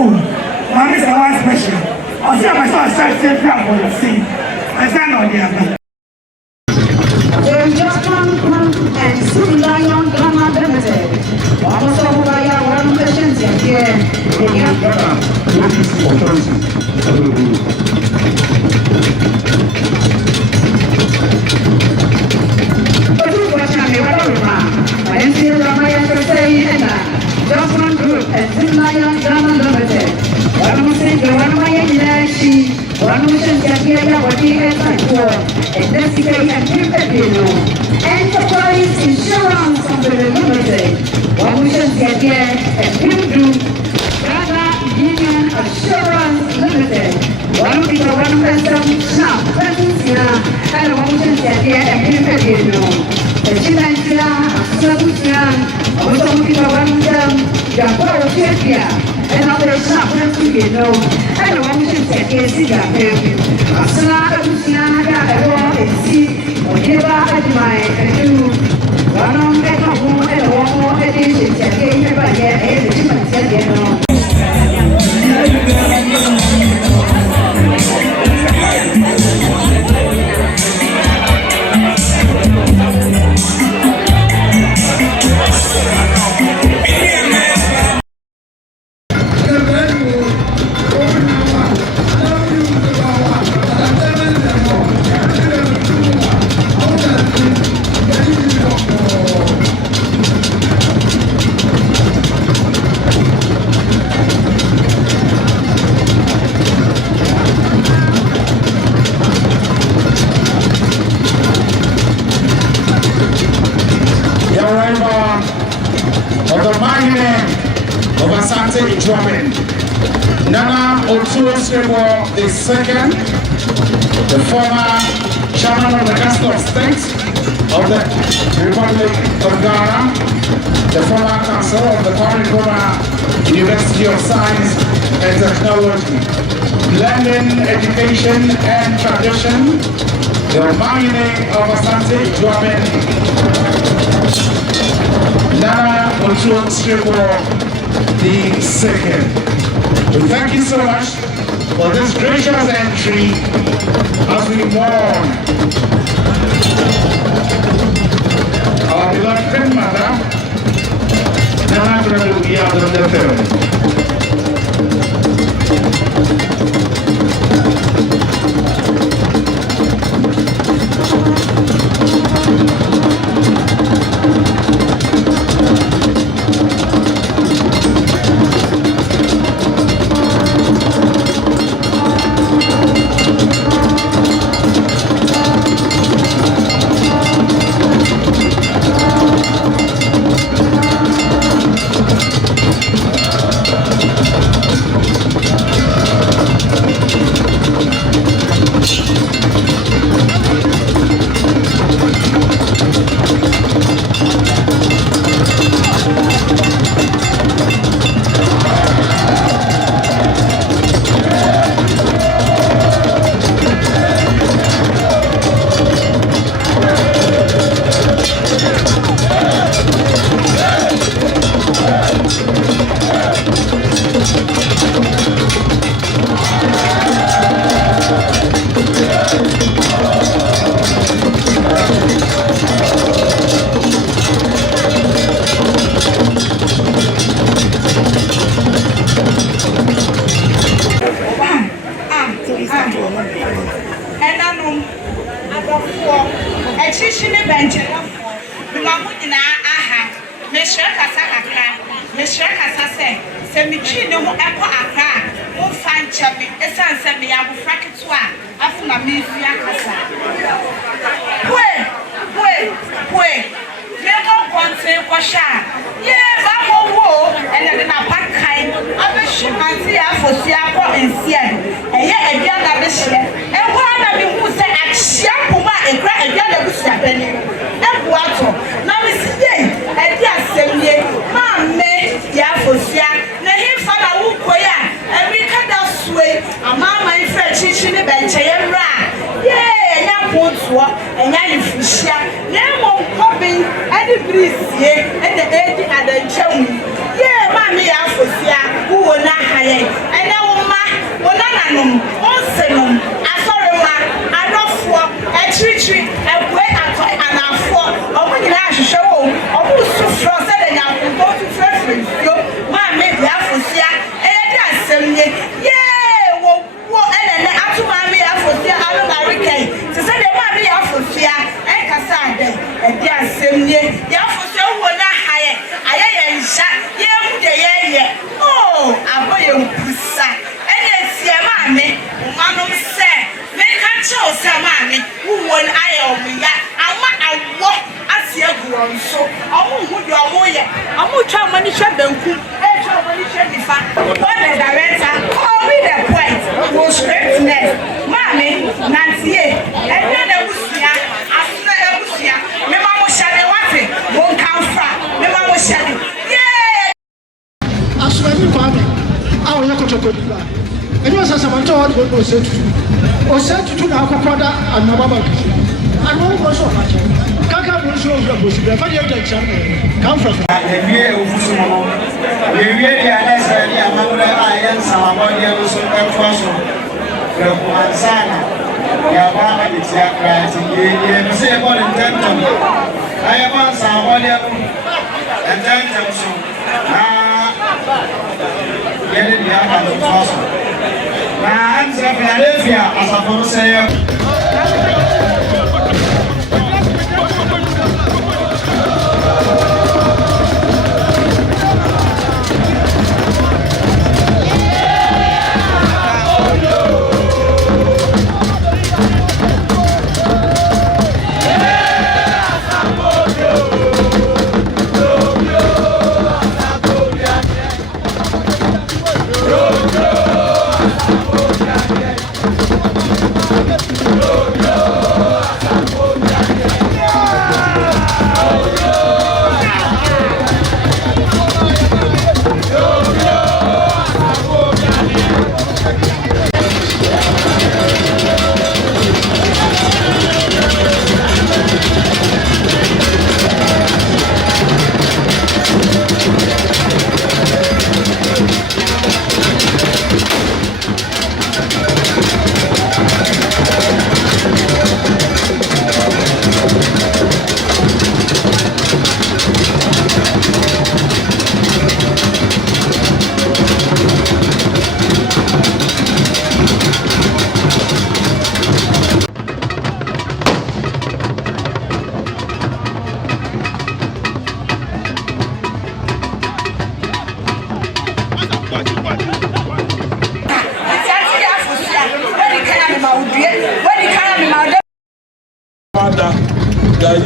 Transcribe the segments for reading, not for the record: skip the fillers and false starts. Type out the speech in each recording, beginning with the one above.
Oh, my Mr. One special. I see my son starts to play for the scene. I stand on the other. Just come and see Lion Drama Limited. Almost all of our questions here. Just one group and see Lion Drama Limited. One say the one way in the one mission can be a what he has investigate and keep the video. Enterprise Insurance Company Limited. One mission can get and keep do. Ghana Union Assurance Limited. One people, one person, snap, presence here, and one mission can get and keep the video. The Chinantia, Sabusian, also people, one them, Japan, Czechia, and other snap, presence, and one mission can get Siga. Asana Abusiana, and see, or give out at my do. One on the home and one more edition, and gave by here, and the Chiman said, of the Manhyia of Asantehene, Nana Osei Tutu the second, the former chairman of the Council of State of the Republic of Ghana, the former council of the Ghana University of Science and Technology, blending education and tradition, the Manhyia of Asantehene. Nana Osei Tutu the second. We thank you so much for this gracious entry as we mourn our beloved grandmother, Nana Yie of Asantehemaa. Osei Kwame, our Yoko. And you are Samantha or Osei Tutu. Osei Tutu now Kokoda and Mama. And one was so much. Kaka will show you a bush. The money of the channel come from the year of Fusumo. We really are less than the amount of iron, Samamonia, from Ansana. Yabama is your class in the same one in Tempton. I am on Samamonia and Tempton. Getting the other person. Now, I'm Philadelphia as a policy.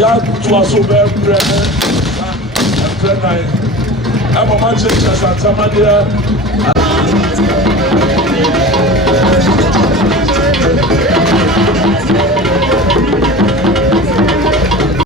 Ya to aso be breme and mama change Asantehema.